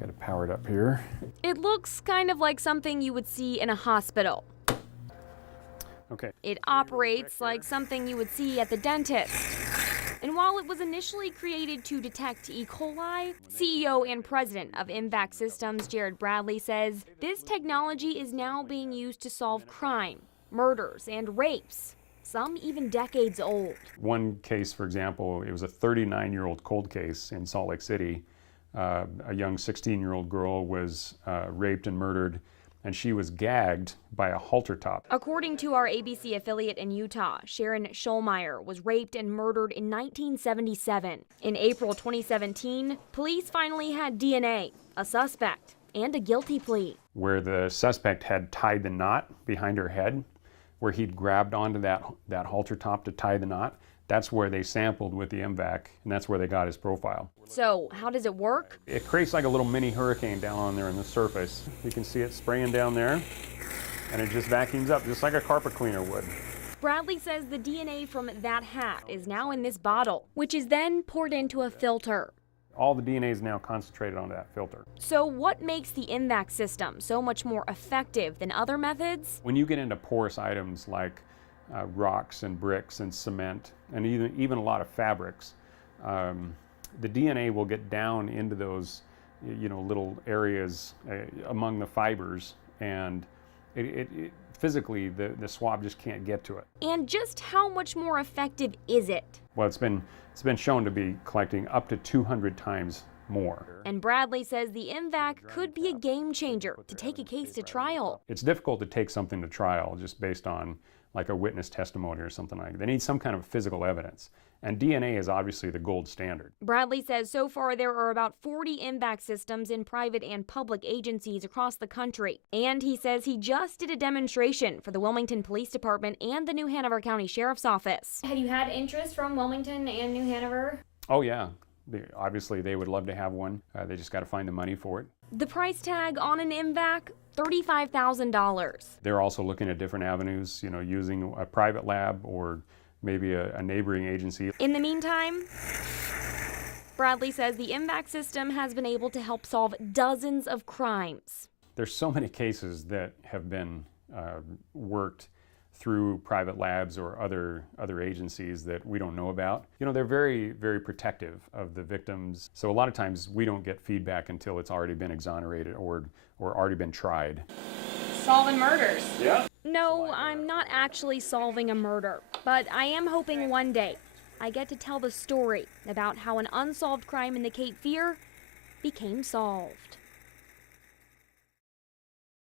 Got it powered up here. It looks kind of like something you would see in a hospital. Okay. It operates like something you would see at the dentist. And while it was initially created to detect E. coli, CEO and president of M-Vac Systems, Jared Bradley, says this technology is now being used to solve crime, murders, and rapes, some even decades old. One case, for example, it was a 39-year-old cold case in Salt Lake City. A young 16-year-old girl was raped and murdered, and she was gagged by a halter top. According to our ABC affiliate in Utah, Sharon Schollmeyer was raped and murdered in 1977. In April 2017, police finally had DNA, a suspect, and a guilty plea. Where the suspect had tied the knot behind her head, where he'd grabbed onto that halter top to tie the knot, that's where they sampled with the M-Vac, and that's where they got his profile. So, how does it work? It creates like a little mini hurricane down on there on the surface. You can see it spraying down there, and it just vacuums up, just like a carpet cleaner would. Bradley says the DNA from that hat is now in this bottle, which is then poured into a filter. All the DNA is now concentrated onto that filter. So what makes the M-Vac system so much more effective than other methods? When you get into porous items like rocks and bricks and cement and even a lot of fabrics, the DNA will get down into those little areas among the fibers, and physically the swab just can't get to it. And just how much more effective is it? Well, it's been shown to be collecting up to 200 times more. And Bradley says the M-Vac could be a game changer to take a case to trial. It's difficult to take something to trial just based on like a witness testimony or something like that. They need some kind of physical evidence. And DNA is obviously the gold standard. Bradley says so far there are about 40 M-Vac systems in private and public agencies across the country. And he says he just did a demonstration for the Wilmington Police Department and the New Hanover County Sheriff's Office. Have you had interest from Wilmington and New Hanover? Oh yeah, obviously they would love to have one. They just got to find the money for it. The price tag on an M-Vac? $35,000. They're also looking at different avenues, using a private lab or maybe a neighboring agency. In the meantime, Bradley says the M-Vac system has been able to help solve dozens of crimes. There's so many cases that have been worked through private labs or other agencies that we don't know about. They're very, very protective of the victims. So a lot of times we don't get feedback until it's already been exonerated or already been tried. Solving murders. Yeah. No, I'm not actually solving a murder, but I am hoping one day I get to tell the story about how an unsolved crime in the Cape Fear became solved.